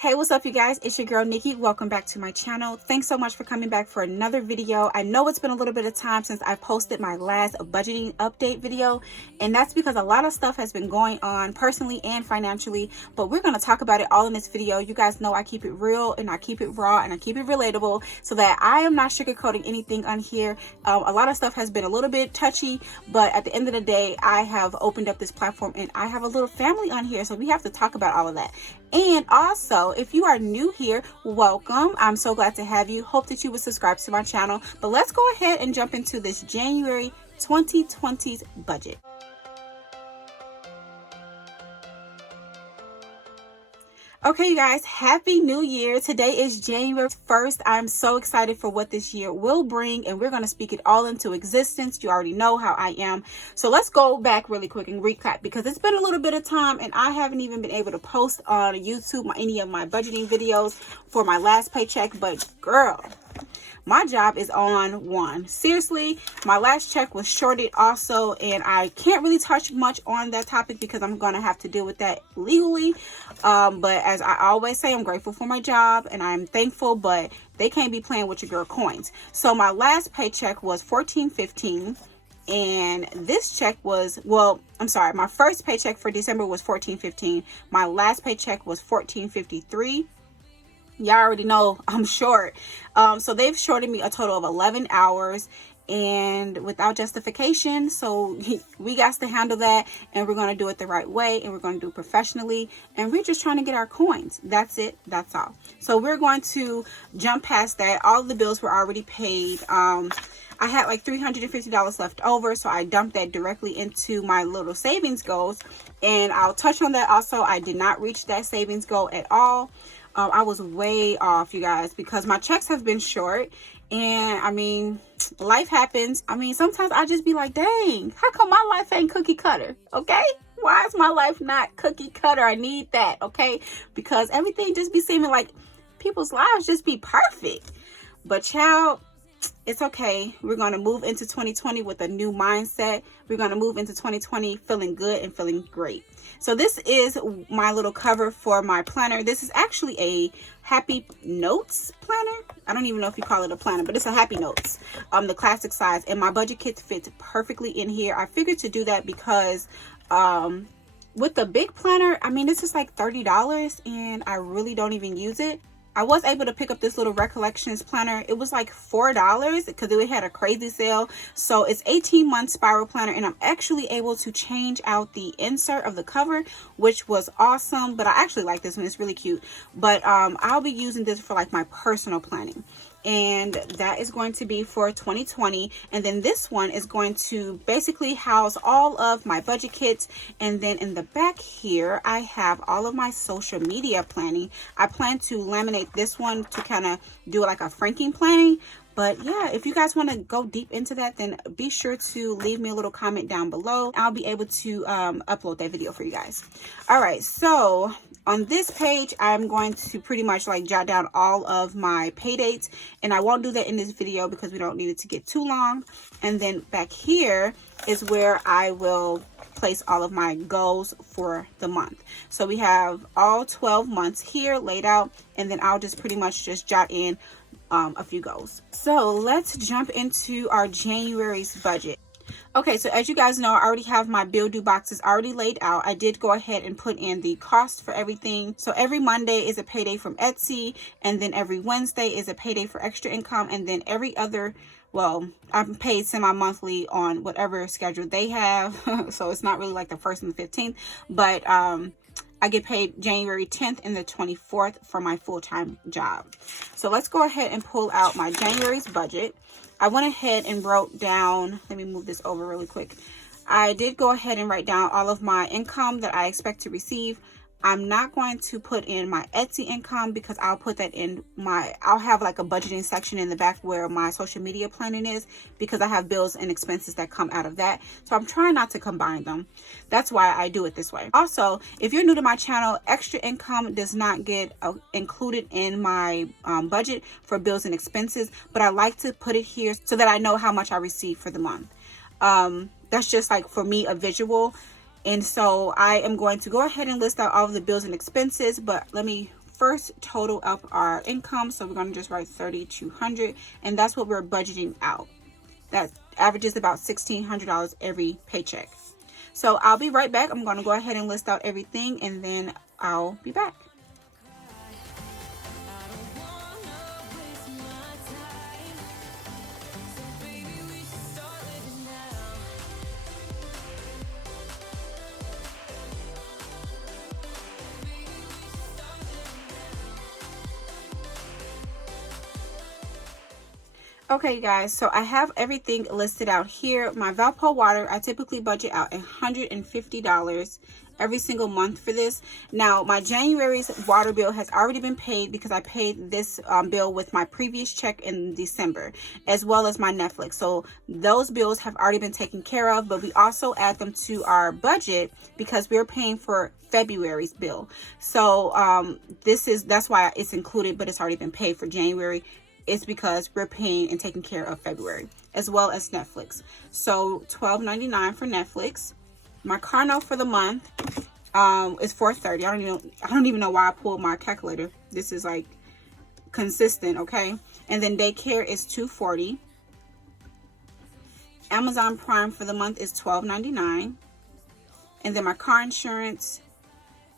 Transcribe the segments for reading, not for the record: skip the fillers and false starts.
Hey, what's up, you guys? It's your girl Nikki. Welcome back to my channel. Thanks so much for coming back for another video. I know it's been a little bit of time since I posted my last budgeting update video, and that's because a lot of stuff has been going on personally and financially, but we're going to talk about it all in this video. You guys know I keep it real and I keep it raw and I keep it relatable so that I am not sugarcoating anything on here. A lot of stuff has been a little bit touchy, but at the end of the day, I have opened up this platform and I have a little family on here, so we have to talk about all of that. And also, if you are new here, welcome. I'm so glad to have you. Hope that you would subscribe to my channel. But let's go ahead and jump into this January 2020's budget. Okay, you guys, happy new year. Today is January 1st. I'm so excited for what this year will bring, and we're going to speak it all into existence. You already know how I am. So let's go back really quick and recap, because it's been a little bit of time and I haven't even been able to post on YouTube any of my budgeting videos for my last paycheck. But girl, my job is on one. Seriously, my last check was shorted also, and I can't really touch much on that topic because I'm going to have to deal with that legally. But as I always say, I'm grateful for my job and I'm thankful, but they can't be playing with your girl coins. So my last paycheck was $14.15. And this check was, my first paycheck for December was $14.15. My last paycheck was $14.53. Y'all already know I'm short. So they've shorted me a total of 11 hours and without justification. So we got to handle that, and we're going to do it the right way, and we're going to do it professionally, and we're just trying to get our coins. That's it. That's all. So we're going to jump past that. All of the bills were already paid. I had like $350 left over, so I dumped that directly into my little savings goals, and I'll touch on that also. I did not reach that savings goal at all. I was way off, you guys, because my checks have been short, and I mean, life happens. I mean, sometimes I just be like, dang, how come my life ain't cookie cutter? Okay, why is my life not cookie cutter? I need that, okay, because everything just be seeming like people's lives just be perfect. But child, it's okay. We're going to move into 2020 with a new mindset. We're going to move into 2020 feeling good and feeling great. So this is my little cover for my planner. This is actually a Happy Notes planner. I don't even know if you call it a planner, but it's a Happy Notes, the classic size. And my budget kit fits perfectly in here. I figured to do that because with the big planner, I mean, this is like $30 and I really don't even use it. I was able to pick up this little Recollections planner. It was like $4 because it had a crazy sale. So it's 18-month spiral planner, and I'm actually able to change out the insert of the cover, which was awesome. But I actually like this one. It's really cute. But I'll be using this for like my personal planning. And that is going to be for 2020. And then this one is going to basically house all of my budget kits. And then in the back here, I have all of my social media planning. I plan to laminate this one to kind of do like a franking planning. But yeah, if you guys want to go deep into that, then be sure to leave me a little comment down below. I'll be able to upload that video for you guys. All right, so on this page, I'm going to pretty much like jot down all of my pay dates, and I won't do that in this video because we don't need it to get too long. And then back here is where I will place all of my goals for the month. So we have all 12 months here laid out, and then I'll just pretty much just jot in a few goals. So let's jump into our January's budget. Okay, so as you guys know, I already have my bill due boxes already laid out. I did go ahead and put in the cost for everything. So every Monday is a payday from Etsy, and then every Wednesday is a payday for Extra Income, and then every other, well, I'm paid semi-monthly on whatever schedule they have. So it's not really like the 1st and the 15th, but I get paid January 10th and the 24th for my full-time job. So let's go ahead and pull out my January's budget. I went ahead and wrote down, let me move this over really quick. I did go ahead and write down all of my income that I expect to receive. I'm not going to put in my Etsy income because I'll put that in I'll have like a budgeting section in the back where my social media planning is, because I have bills and expenses that come out of that. So I'm trying not to combine them. That's why I do it this way. Also, if you're new to my channel, Extra Income does not get included in my budget for bills and expenses, but I like to put it here so that I know how much I receive for the month. That's just like for me a visual. And so I am going to go ahead and list out all of the bills and expenses, but let me first total of our income. So we're going to just write $3,200, and that's what we're budgeting out. That averages about $1,600 every paycheck. So I'll be right back. I'm going to go ahead and list out everything, and then I'll be back. Okay, you guys, so I have everything listed out here. My Valpo water, I typically budget out $150 every single month for this. Now, my January's water bill has already been paid because I paid this bill with my previous check in December, as well as my Netflix. So those bills have already been taken care of, but we also add them to our budget because we're paying for February's bill. So that's why it's included, but it's already been paid for January. It's because we're paying and taking care of February, as well as Netflix. So $12.99 for Netflix. My car note for the month is $430. I don't even know why I pulled my calculator. This is like consistent, okay? And then daycare is $240. Amazon Prime for the month is $12.99. And then my car insurance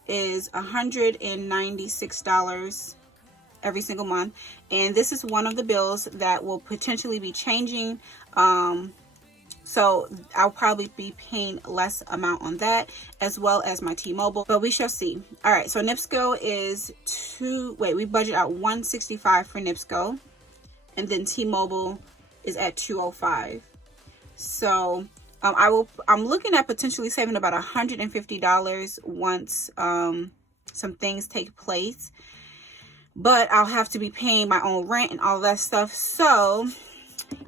is $196 every single month, and this is one of the bills that will potentially be changing, so I'll probably be paying less amount on that, as well as my T-Mobile, but we shall see. All right, so NIPSCO is we budget out $165 for NIPSCO, and then T-Mobile is at $205. So I'm looking at potentially saving about $150 once some things take place. But I'll have to be paying my own rent and all that stuff. So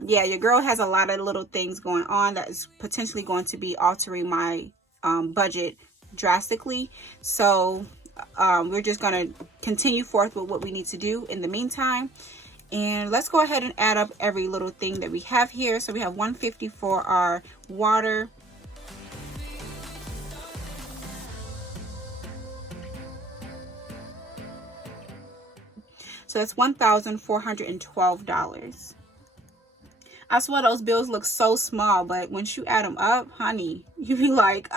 yeah, your girl has a lot of little things going on that is potentially going to be altering my budget drastically. So we're just going to continue forth with what we need to do in the meantime. And let's go ahead and add up every little thing that we have here. So we have $150 for our water. So that's $1,412. I swear those bills look so small, but once you add them up, honey, you be like,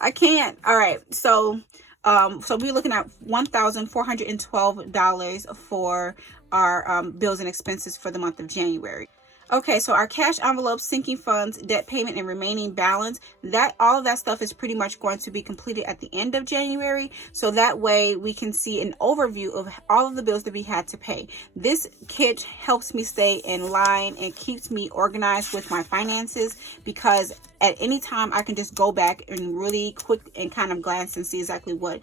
I can't. All right, so we're looking at $1,412 for our bills and expenses for the month of January. Okay, so our cash envelope, sinking funds, debt payment, and remaining balance, all of that stuff is pretty much going to be completed at the end of January. So that way we can see an overview of all of the bills that we had to pay. This kit helps me stay in line and keeps me organized with my finances, because at any time I can just go back and really quick and kind of glance and see exactly what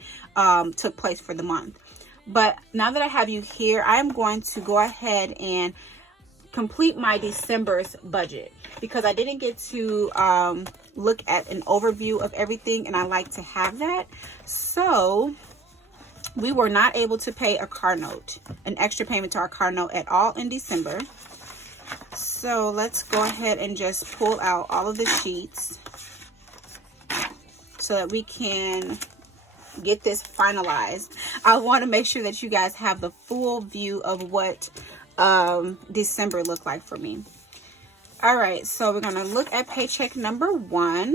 took place for the month. But now that I have you here, I'm going to go ahead and complete my December's budget, because I didn't get to look at an overview of everything, and I like to have that. So we were not able to pay a car note, an extra payment to our car note at all in December. So let's go ahead and just pull out all of the sheets so that we can get this finalized. I want to make sure that you guys have the full view of what December looked like for me. All right, so we're gonna look at paycheck number 1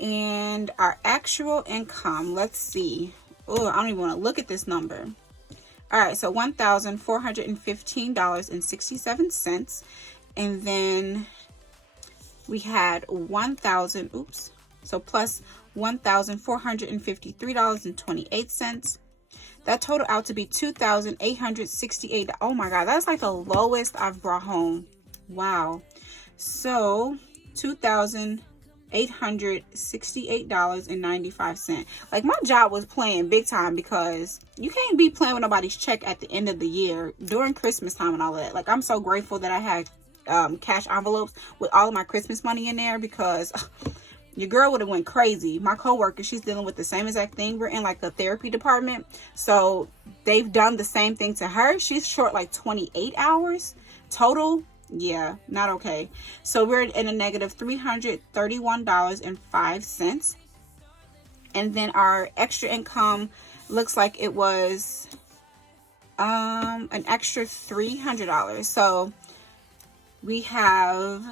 and our actual income. Let's see. Oh, I don't even want to look at this number. All right, so $1,415.67, and then we had plus $1,453.28. That total out to be $2,868. Oh my God, that's like the lowest I've brought home. Wow. So $2,868.95. Like, my job was playing big time, because you can't be playing with nobody's check at the end of the year during Christmas time and all of that. Like, I'm so grateful that I had cash envelopes with all of my Christmas money in there, because your girl would have went crazy. My coworker, she's dealing with the same exact thing. We're in like the therapy department, so they've done the same thing to her. She's short like 28 hours total. Yeah, not okay. So we're in a negative $331.05. And then our extra income looks like it was an extra $300. So we have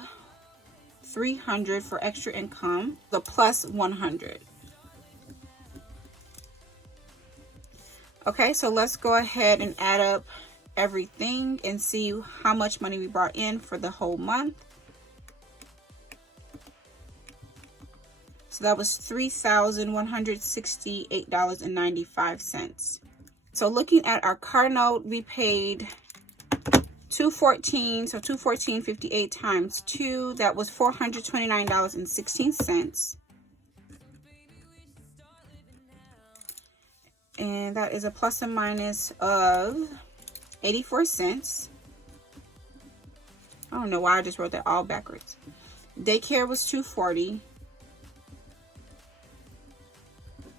$300 for extra income, the plus $100. Okay, so let's go ahead and add up everything and see how much money we brought in for the whole month. So that was $3,168.95. So looking at our car note, we paid $214, so $214.58 times 2, that was $429.16. And that is a plus and minus of 84 cents. I don't know why I just wrote that all backwards. Daycare was $240.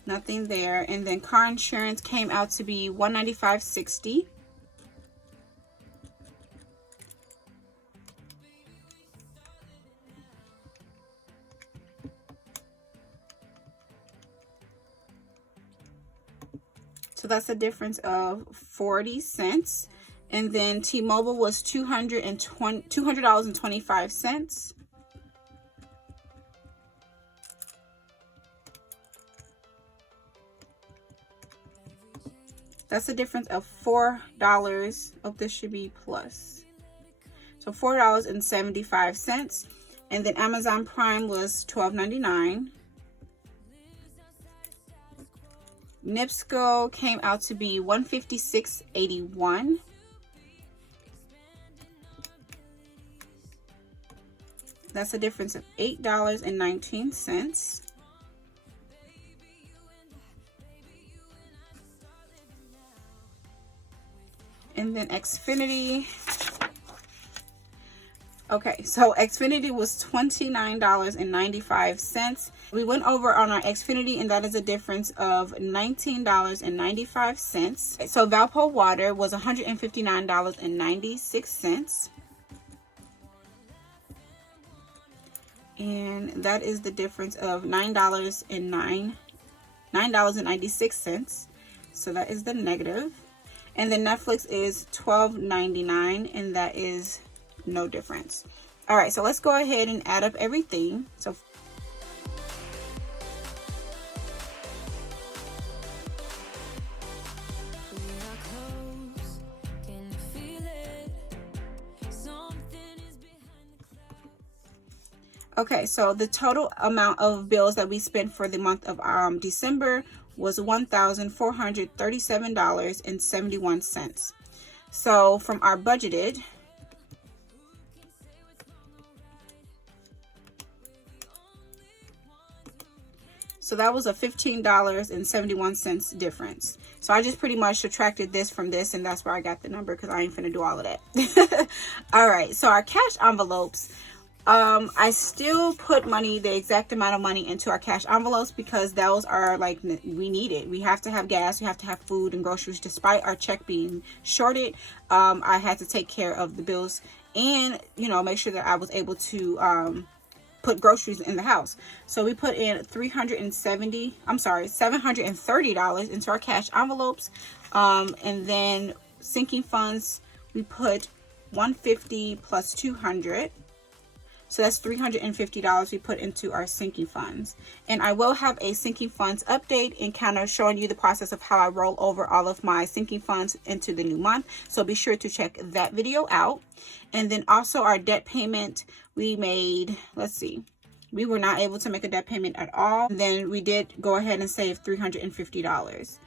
Nothing there. And then car insurance came out to be $195.60. So that's a difference of 40 cents. And then T-Mobile was $200.25. That's a difference of $4. Oh, this should be plus. So $4.75. And then Amazon Prime was $12.99. NIPSCO came out to be $156.81. That's a difference of $8.19. And then Xfinity. Okay, so Xfinity was $29.95. We went over on our Xfinity, and that is a difference of $19.95. So Valpo Water was $159.96. And that is the difference of $9.96. So that is the negative. And then Netflix is $12.99, and that is no difference. All right, so let's go ahead and add up everything. So okay, so the total amount of bills that we spent for the month of December was $1,437.71. So from our budgeted, so that was a $15.71 difference. So I just pretty much subtracted this from this, and that's where I got the number, because I ain't finna do all of that. All right, so our cash envelopes, I still put money, the exact amount of money, into our cash envelopes, because those are like, we need it. We have to have gas, we have to have food and groceries. Despite our check being shorted, I had to take care of the bills and, you know, make sure that I was able to put groceries in the house. So we put in $730 into our cash envelopes. And then sinking funds, we put $150 plus $200. So that's $350 we put into our sinking funds. And I will have a sinking funds update and kind of showing you the process of how I roll over all of my sinking funds into the new month. So be sure to check that video out. And then also our debt payment, we made, let's see, we were not able to make a debt payment at all. And then we did go ahead and save $350.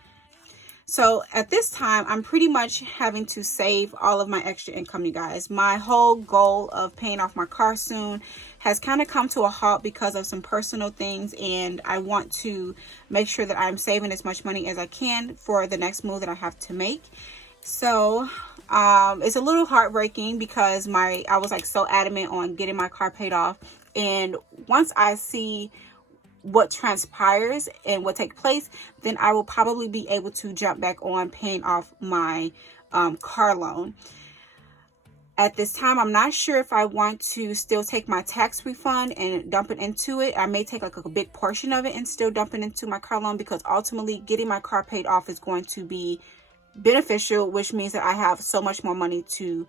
So at this time, I'm pretty much having to save all of my extra income, you guys. My whole goal of paying off my car soon has kind of come to a halt because of some personal things, and I want to make sure that I'm saving as much money as I can for the next move that I have to make. So it's a little heartbreaking because I was like so adamant on getting my car paid off, and once I see what transpires and what takes place, then I will probably be able to jump back on paying off my car loan. At this time, I'm not sure if I want to still take my tax refund and dump it into it. I may take like a big portion of it and still dump it into my car loan, because ultimately getting my car paid off is going to be beneficial, which means that I have so much more money to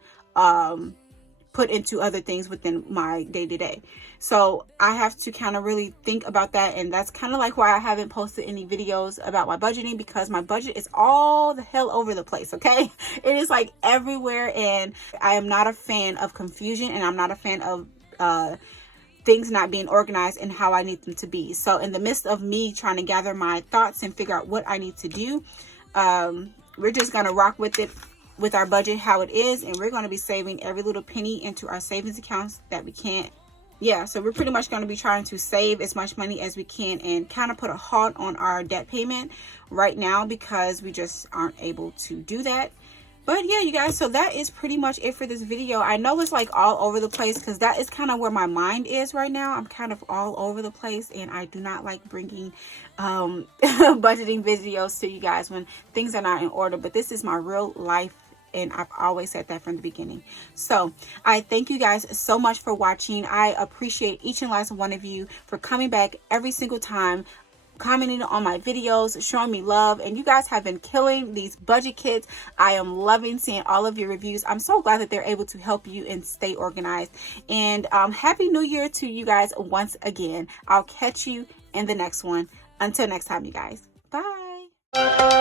put into other things within my day-to-day. So I have to kind of really think about that, and that's kind of like why I haven't posted any videos about my budgeting, because my budget is all the hell over the place. Okay, it is like everywhere, and I am not a fan of confusion, and I'm not a fan of things not being organized and how I need them to be. So in the midst of me trying to gather my thoughts and figure out what I need to do, we're just gonna rock with it, with our budget how it is, and we're going to be saving every little penny into our savings accounts that we can. Yeah, so we're pretty much going to be trying to save as much money as we can and kind of put a halt on our debt payment right now, because we just aren't able to do that. But yeah, you guys, so that is pretty much it for this video. I know it's like all over the place, because that is kind of where my mind is right now. I'm kind of all over the place, and I do not like bringing budgeting videos to you guys when things are not in order. But this is my real life, and I've always said that from the beginning. So I thank you guys so much for watching. I appreciate each and last one of you for coming back every single time, commenting on my videos, showing me love, and you guys have been killing these budget kits. I am loving seeing all of your reviews. I'm so glad that they're able to help you and stay organized. And happy new year to you guys once again. I'll catch you in the next one. Until next time, you guys. Bye.